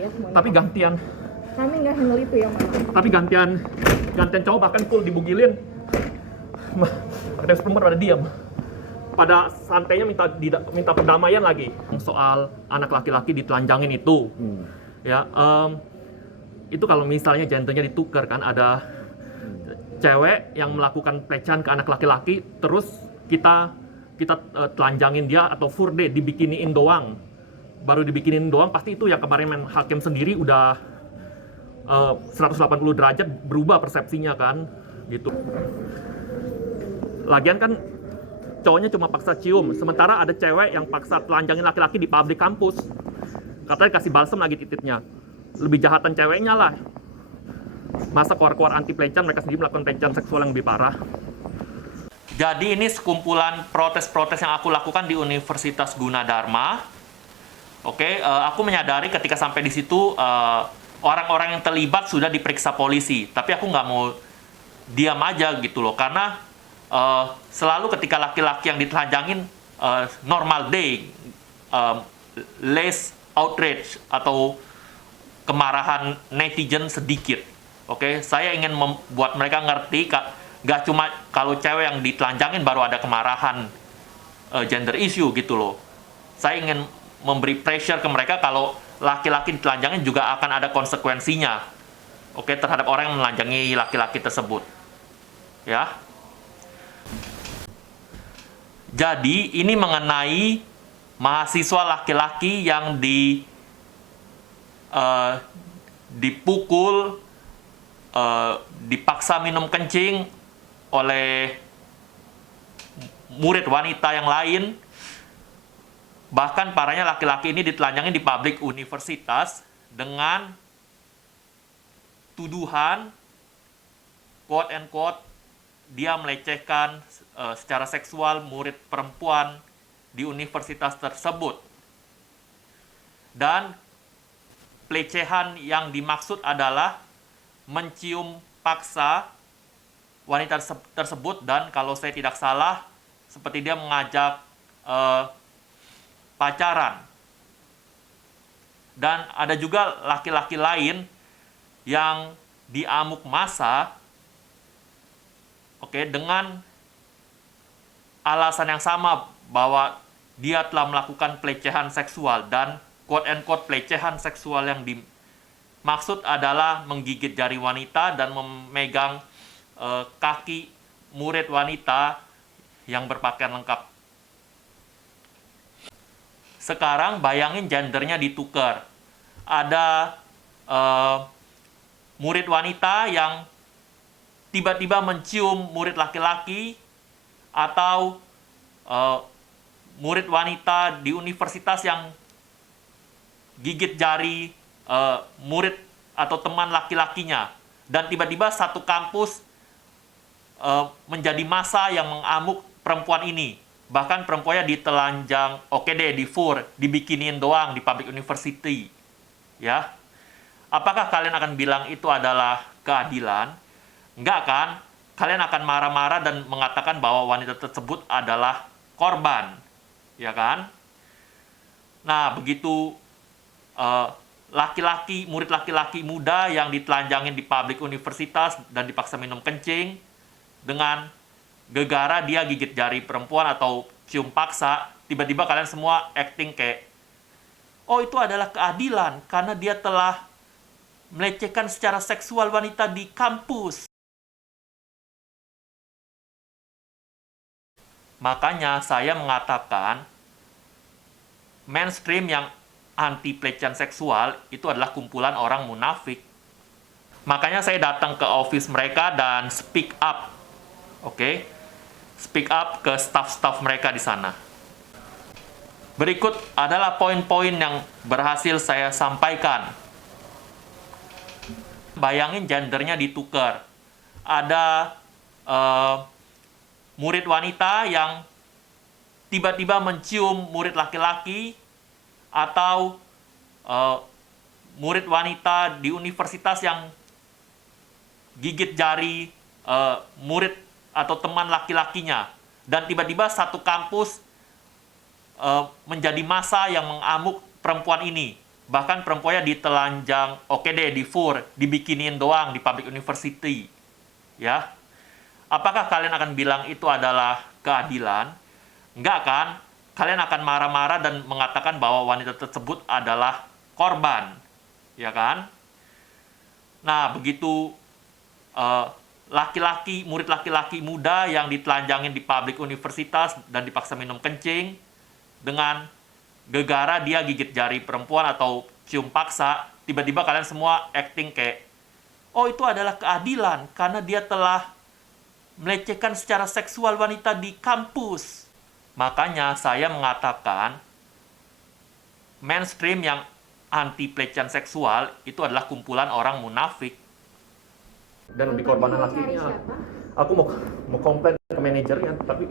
ya semuanya. Tapi gantian. Kami nggak handle itu ya, Mas. Tapi gantian cowok bahkan full dibugilin. Ada perempuan pada diam. Pada santainya minta perdamaian lagi. Soal anak laki-laki ditelanjangin itu. Ya, itu kalau misalnya gendernya ditukar kan, ada cewek yang melakukan pelecehan ke anak laki-laki, terus kita telanjangin dia atau furde dibikiniin doang. Baru dibikinin doang, pasti itu ya kemarin hakim sendiri udah 180 derajat berubah persepsinya kan, gitu. Lagian kan cowoknya cuma paksa cium, sementara ada cewek yang paksa telanjangin laki-laki di publik kampus. Katanya kasih balsem lagi titiknya. Lebih jahatan ceweknya lah. Masa keluar-keluar anti pelecehan, mereka sendiri melakukan pelecehan seksual yang lebih parah. Jadi ini sekumpulan protes-protes yang aku lakukan di Universitas Gunadarma. Oke, aku menyadari ketika sampai di situ orang-orang yang terlibat sudah diperiksa polisi. Tapi aku nggak mau diam aja gitu loh, karena selalu ketika laki-laki yang ditelanjangin normal day, less outrage atau kemarahan netizen sedikit. Oke, saya ingin membuat mereka ngerti, gak cuma kalau cewek yang ditelanjangin baru ada kemarahan gender issue gitu loh. Saya ingin memberi pressure ke mereka kalau laki-laki ditelanjangin juga akan ada konsekuensinya. Oke, terhadap orang yang menelanjangi laki-laki tersebut. Ya. Jadi, ini mengenai mahasiswa laki-laki yang dipukul, dipaksa minum kencing oleh murid wanita yang lain. Bahkan parahnya laki-laki ini ditelanjangin di publik universitas dengan tuduhan quote and quote dia melecehkan secara seksual murid perempuan di universitas tersebut. Dan pelecehan yang dimaksud adalah mencium paksa wanita tersebut, dan kalau saya tidak salah seperti dia mengajak pacaran. Dan ada juga laki-laki lain yang diamuk massa, oke, dengan alasan yang sama bahwa dia telah melakukan pelecehan seksual, dan quote and quote pelecehan seksual yang dimaksud adalah menggigit jari wanita dan memegang kaki murid wanita yang berpakaian lengkap. Sekarang bayangin gendernya ditukar. Ada murid wanita yang tiba-tiba mencium murid laki-laki, atau murid wanita di universitas yang gigit jari murid atau teman laki-lakinya, dan tiba-tiba satu kampus menjadi massa yang mengamuk perempuan ini. Bahkan perempuannya ditelanjang, oke deh, di-fur, dibikinin doang di public university. Ya. Apakah kalian akan bilang itu adalah keadilan? Enggak kan? Kalian akan marah-marah dan mengatakan bahwa wanita tersebut adalah korban. Ya kan? Nah, begitu murid laki-laki muda yang ditelanjangin di public universitas dan dipaksa minum kencing, dengan gegara dia gigit jari perempuan atau cium paksa, tiba-tiba kalian semua acting kayak, oh itu adalah keadilan karena dia telah melecehkan secara seksual wanita di kampus. Makanya saya mengatakan mainstream yang anti pelecehan seksual itu adalah kumpulan orang munafik. Makanya saya datang ke office mereka dan speak up. Oke? Speak up ke staff-staff mereka di sana. Berikut adalah poin-poin yang berhasil saya sampaikan. Bayangin gendernya ditukar. Ada murid wanita yang tiba-tiba mencium murid laki-laki, atau murid wanita di universitas yang gigit jari murid atau teman laki-lakinya, dan tiba-tiba satu kampus menjadi massa yang mengamuk perempuan ini. bahkan perempuannya ditelanjang, oke deh, di fur, dibikinin doang di public university. Ya. Apakah kalian akan bilang itu adalah keadilan? Enggak kan? Kalian akan marah-marah dan mengatakan bahwa wanita tersebut adalah korban. Ya kan? Nah, begitu murid laki-laki muda yang ditelanjangin di public universitas dan dipaksa minum kencing, dengan gegara dia gigit jari perempuan atau cium paksa, tiba-tiba kalian semua acting kayak, oh itu adalah keadilan karena dia telah melecehkan secara seksual wanita di kampus. Makanya saya mengatakan mainstream yang anti pelecehan seksual itu adalah kumpulan orang munafik. Dan lebih korbanan lakinya. Aku mau komplain ke manajernya, tapi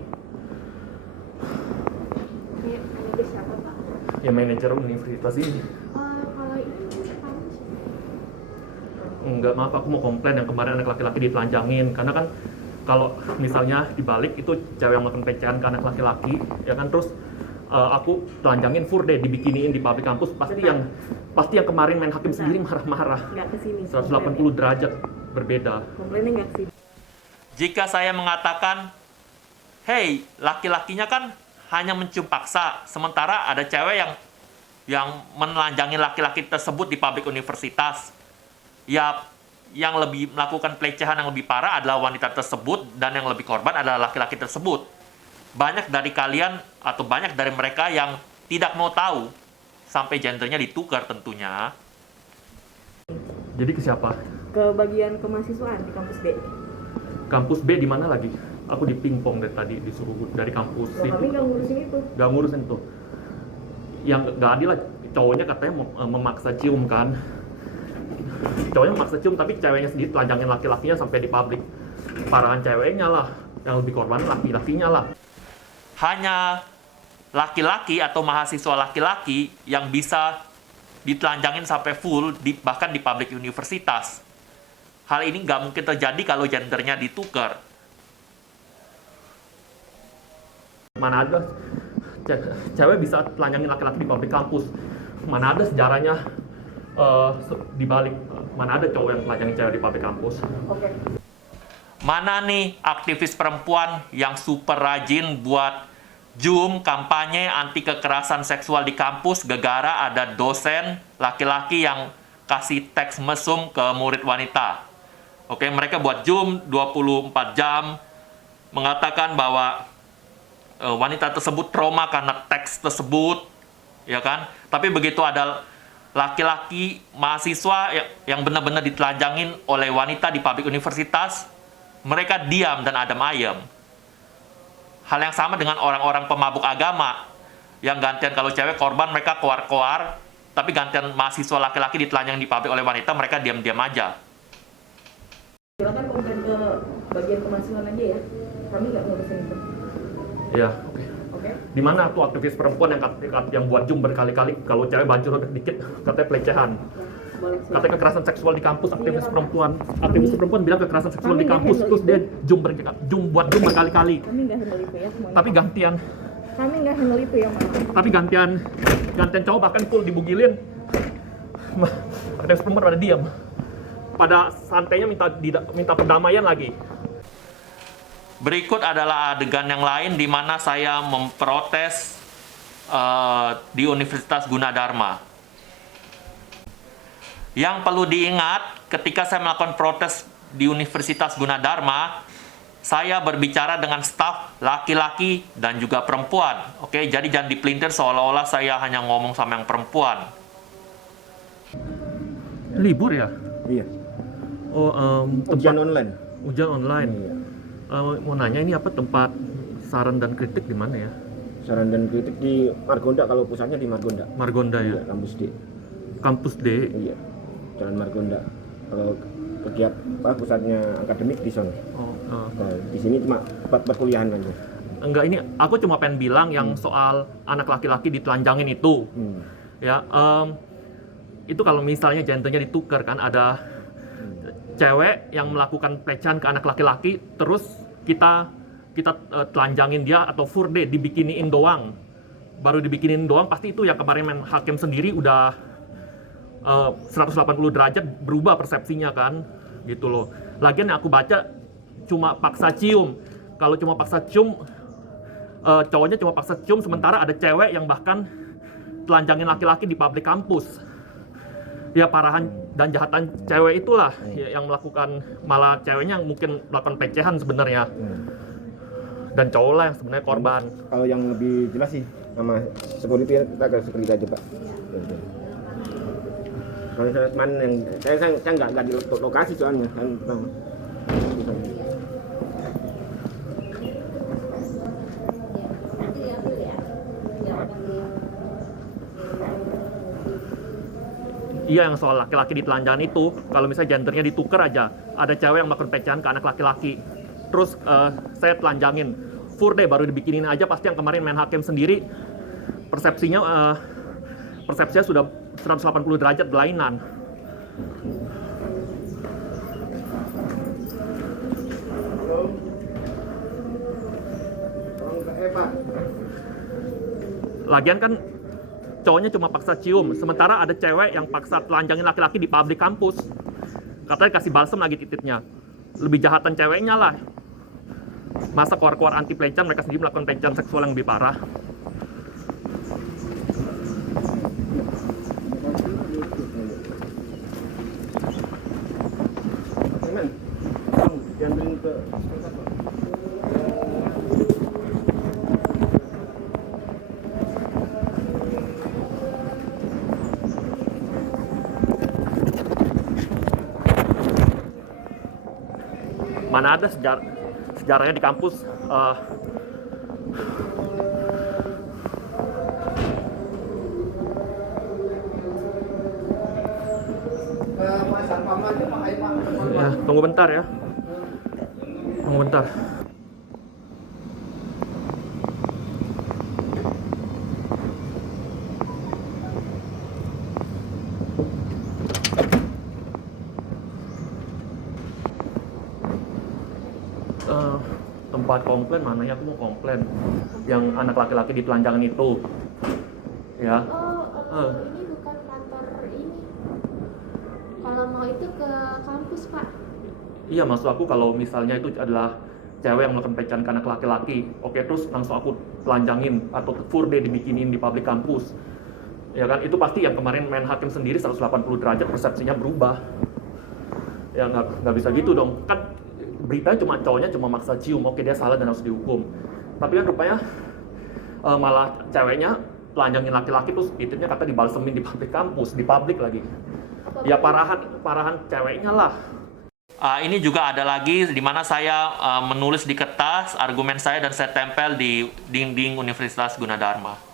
Manajer siapa, Pak? ya manajer universitas ini. Kalau ini kamu siapa? Enggak, maaf, aku mau komplain yang kemarin anak laki-laki ditelanjangin. Karena kan kalau misalnya dibalik itu cewek yang melakukan pelecehan ke anak laki-laki, ya kan, terus aku telanjangin fur deh, dibikiniin di publik kampus, pasti yang kemarin main hakim sendiri marah-marah. Nggak kesini. 180 derajat berbeda. Komplainnya nggak kesini. Jika saya mengatakan, hey, laki-lakinya kan hanya mencium paksa, sementara ada cewek yang menelanjangi laki-laki tersebut di publik universitas, ya yang lebih melakukan pelecehan yang lebih parah adalah wanita tersebut, dan yang lebih korban adalah laki-laki tersebut. Banyak dari kalian atau banyak dari mereka yang tidak mau tahu sampai gendernya ditukar tentunya. Jadi ke siapa? Ke bagian kemahasiswaan di kampus B. Kampus B di mana lagi? Aku di pingpong dari tadi, disuruh dari kampus Loh, kami nggak ngurusin itu. Nggak ngurusin tuh. Yang nggak adil lah, cowoknya katanya memaksa cium kan. Cowoknya memaksa cium, tapi ceweknya sendiri telanjangin laki-lakinya sampai di publik. Parahan ceweknya lah, yang lebih korban laki-lakinya lah. Hanya laki-laki atau mahasiswa laki-laki yang bisa ditelanjangin sampai full, bahkan di public universitas. Hal ini nggak mungkin terjadi kalau gendernya ditukar. Mana ada cewek bisa telanjangin laki-laki di publik kampus? Mana ada sejarahnya dibalik? Mana ada cowok yang telanjangin cewek di publik kampus? Oke. Mana nih aktivis perempuan yang super rajin buat Zoom kampanye anti kekerasan seksual di kampus gara-gara ada dosen laki-laki yang kasih teks mesum ke murid wanita. Oke, mereka buat Zoom 24 jam mengatakan bahwa wanita tersebut trauma karena teks tersebut, ya kan? Tapi begitu ada laki-laki mahasiswa yang benar-benar ditelanjangin oleh wanita di publik universitas, mereka diam dan adem ayem. Hal yang sama dengan orang-orang pemabuk agama yang gantian kalau cewek korban mereka koar-koar, tapi gantian mahasiswa laki-laki ditelanjang di publik oleh wanita, mereka diam-diam aja. Silakan komplain ke bagian kemahasiswaan aja ya. Kami nggak ngurusin itu. Ya, oke. Oke. Di mana tuh aktivis perempuan yang buat Zoom berkali-kali kalau cewek bancur dikit katanya pelecehan. Boleh. Katanya kekerasan seksual di kampus, aktivis perempuan bilang kekerasan seksual di kampus, terus dia buat Zoom berkali-kali. Kami nggak handle itu ya semuanya. Tapi gantian Ya, Mas. Tapi gantian cowok bahkan full dibugilin. Aktivis perempuan pada diam. Pada santainya minta perdamaian lagi. Berikut adalah adegan yang lain di mana saya memprotes di Universitas Gunadarma. Yang perlu diingat, ketika saya melakukan protes di Universitas Gunadarma, saya berbicara dengan staf laki-laki dan juga perempuan. Oke, jadi jangan dipelintir seolah-olah saya hanya ngomong sama yang perempuan. Libur ya? Iya. Oh, Ujian online. Ujian online. Iya. Mau nanya ini apa tempat saran dan kritik di mana ya? Saran dan kritik di Margonda, kalau pusatnya di Margonda. Margonda ya? Iya, kampus D. Kampus D? Iya. Jalan Margonda. Kalau kegiatan pusatnya akademik di sana. Nah, di sini cuma tempat perkuliahan aja. Enggak, ini aku cuma pengen bilang yang soal anak laki-laki ditelanjangin itu. Ya, itu kalau misalnya gendernya ditukar kan, ada cewek yang melakukan pelecehan ke anak laki-laki, terus kita telanjangin dia atau furde dibikiniin doang. Baru dibikinin doang, pasti itu ya kemarin main hakim sendiri udah 180 derajat berubah persepsinya kan, gitu loh. Lagian yang aku baca cuma paksa cium. Kalau cuma paksa cium, cowoknya cuma paksa cium, sementara ada cewek yang bahkan telanjangin laki-laki di publik kampus. Ya parahan dan jahatan cewek itulah yang melakukan, malah ceweknya mungkin melakukan pelecehan sebenarnya. Dan cowok lah yang sebenarnya korban. Kalau yang lebih jelas sih sama security, kita ke security aja Pak. Soalnya saya kemarin yang saya nggak di lokasi soalnya kan. Iya, yang soal laki-laki ditelanjangan itu, kalau misalnya gendernya ditukar aja, ada cewek yang melakukan pelecehan ke anak laki-laki, terus saya telanjangin, deh baru dibikinin aja, pasti yang kemarin main hakim sendiri, persepsinya sudah 180 derajat berlainan. Lagian kan cowoknya cuma paksa cium, sementara ada cewek yang paksa telanjangin laki-laki di publik kampus. Katanya kasih balsem lagi titiknya. Lebih jahatan ceweknya lah. Masa keluar-keluar anti pelecehan, mereka sendiri melakukan pelecehan seksual yang lebih parah. Mana ada sejarahnya di kampus ya, tunggu bentar ya. Tunggu bentar. Tempat komplain mana ya, aku mau komplain yang anak laki-laki ditelanjangan itu ya. Ini bukan kantor ini, kalau mau itu ke kampus Pak. Iya, maksud aku kalau misalnya itu adalah cewek yang melakukan pelecehan ke anak laki-laki, oke, terus langsung aku telanjangin atau deh dibikinin di publik kampus, ya kan, itu pasti yang kemarin main hakim sendiri 180 derajat persepsinya berubah. Ya nggak bisa gitu dong, kan beritanya cowoknya cuma maksa cium, oke dia salah dan harus dihukum. Tapi kan rupanya malah ceweknya telanjangin laki-laki, terus titiknya kata dibalsemin di publik kampus, di publik lagi. Ya parahan ceweknya lah. Ini juga ada lagi di mana saya menulis di kertas argumen saya dan saya tempel di dinding Universitas Gunadarma.